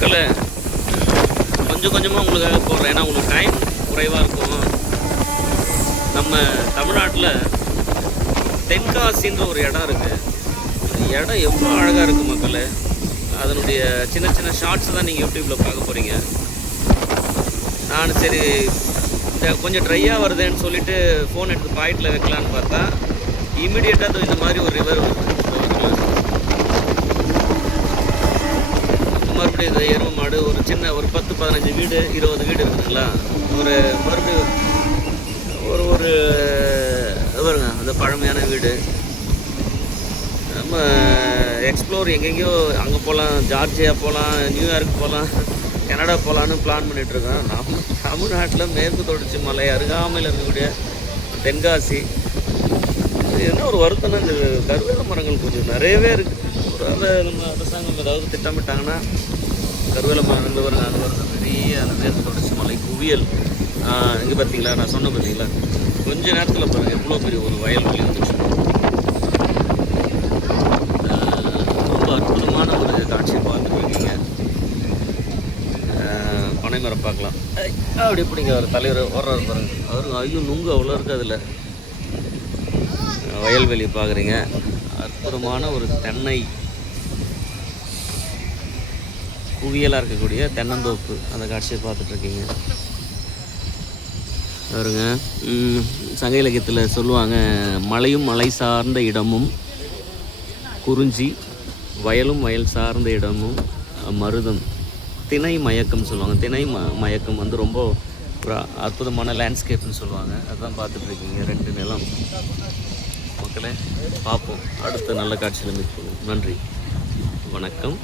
மக்களை கொஞ்சம் கொஞ்சமாக உங்களுக்காக போடுறேன். ஏன்னா உங்களுக்கு டைம் குறைவாக இருக்கும். நம்ம தமிழ்நாட்டில் தென்காசின்ற ஒரு இடம் இருக்குது. அந்த இடம் எவ்வளோ அழகாக இருக்குது மக்களே. அதனுடைய சின்ன சின்ன ஷார்ட்ஸ் தான் நீங்கள் யூடியூப்பில் பார்க்க போகிறீங்க. நான் சரி இந்த கொஞ்சம் ட்ரையாக வருதுன்னு சொல்லிவிட்டு ஃபோன் எடுத்து பாக்கெட்டில் வைக்கலான்னு பார்த்தா இமீடியட்டாக இந்த மாதிரி ஒரு ரிவர் வருது. மறுபடியும் இந்த எருமை மாடு ஒரு சின்ன ஒரு 10-15 வீடு 20 வீடு இருக்குதுங்களா. ஒரு மறுபடியும் ஒரு வருங்க அந்த பழமையான வீடு. நம்ம எக்ஸ்ப்ளோர் எங்கெங்கேயோ அங்கே போகலாம், ஜார்ஜியா போகலாம், நியூயார்க் போகலாம், கனடா போகலான்னு பிளான் பண்ணிகிட்ருக்கோம். நம்ம தமிழ்நாட்டில் மேற்கு தொடர்ச்சி மலை அருகாமையில் இருக்கக்கூடிய தென்காசி. இது என்ன ஒரு வருத்தம்னா இந்த கருவேல மரங்கள் கொஞ்சம் நிறையவே இருக்குது. ஒரு அதை நம்ம அரசாங்கம் ஏதாவது திட்டமிட்டாங்கன்னா கருவேல மரங்கள் வருங்க. அது வருது பெரிய அந்த மேற்கு தொடர்ச்சி மலை குவியல். இங்கே பார்த்தீங்களா, நான் சொன்ன பார்த்தீங்களா, கொஞ்ச நேரத்தில் பாருங்கள் எவ்வளோ பெரிய ஒரு வயல்வெளி வந்துச்சு. ரொம்ப அற்புதமான ஒரு காட்சியை பார்த்துட்டு இருக்கீங்க. பனைமரம் பார்க்கலாம். அப்படி இப்படிங்க ஒரு தலைவர் ஓடுறாரு பாருங்க. அவருக்கு ஐயோ நுங்கு அவ்வளோ இருக்குது. அதில் வயல்வெளி பார்க்குறீங்க. அற்புதமான ஒரு தென்னை குவியலாக இருக்கக்கூடிய தென்னந்தோப்பு அந்த காட்சியை பார்த்துட்ருக்கீங்க. பாருங்க, சங்க இலக்கியத்தில் சொல்லுவாங்க, மலையும் மலை சார்ந்த இடமும் குறிஞ்சி, வயலும் வயல் சார்ந்த இடமும் மருதம், திணை மயக்கம் சொல்லுவாங்க. திணை மயக்கம் வந்து ரொம்ப ஒரு அற்புதமான லேண்ட்ஸ்கேப்னு சொல்லுவாங்க. அதுதான் பார்த்துட்ருக்கீங்க. 2 நிலம் மக்களே. பார்ப்போம் அடுத்த நல்ல காட்சியில் மீட் பண்ணுவோம். நன்றி, வணக்கம்.